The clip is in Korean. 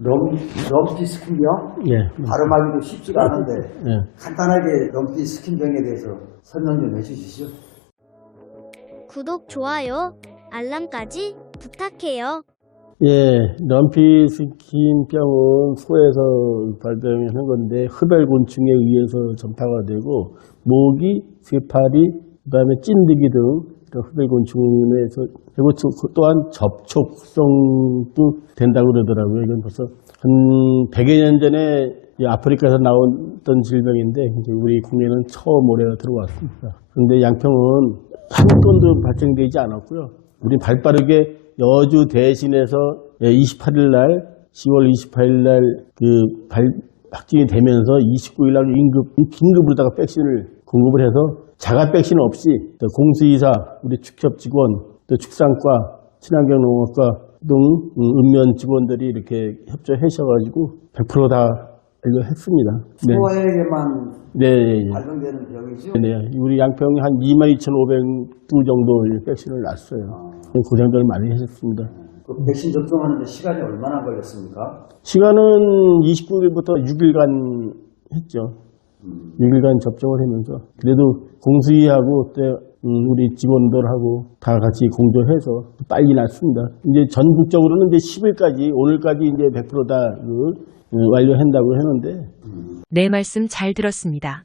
럼, 럼피 스킨병? 예. 발음하기도 쉽지가 않은데 예. 간단하게 럼피 스킨병에 대해서 설명 좀 해주시죠. 구독, 좋아요, 알람까지 부탁해요. 예, 럼피 스킨병은 소에서 발병하는 건데 흡혈곤충에 의해서 전파가 되고 모기, 쇠파리, 그다음에 찐득이 등 흡혈곤충에서 그리고 또- 또한 접촉성도 된다고 그러더라고요. 이건 벌써 한 100여 년 전에 이 아프리카에서 나왔던 질병인데 우리 국내는 처음 올해 들어왔습니다. 그런데 양평은 한 건도 발생되지 않았고요. 우리 발빠르게 여주 대신에서 28일 날, 10월 28일 날그 확진이 되면서 29일 날 긴급, 긴급으로다가 백신을 공급을 해서 자가 백신 없이 또 공수이사, 우리 축협 직원, 또 축산과, 친환경농업과 등 읍면 직원들이 이렇게 협조하셔가지고 100%다 이거 했습니다. 네. 소아에게만 네, 예, 예. 발병되는 병이죠. 네, 우리 양평이 한 22,500두 정도 백신을 놨어요. 고생들 많이 하셨습니다. 그 백신 접종하는데 시간이 얼마나 걸렸습니까? 시간은 29일부터 6일간 했죠. 6일간 접종을 하면서 그래도 공수위하고 또 음, 우리 직원들하고 다 같이 공조해서 빨리 났습니다. 이제 전국적으로는 이제 10일까지 오늘까지 이제 100%다 그, 어, 완료한다고 했는데 내 말씀 잘 들었습니다.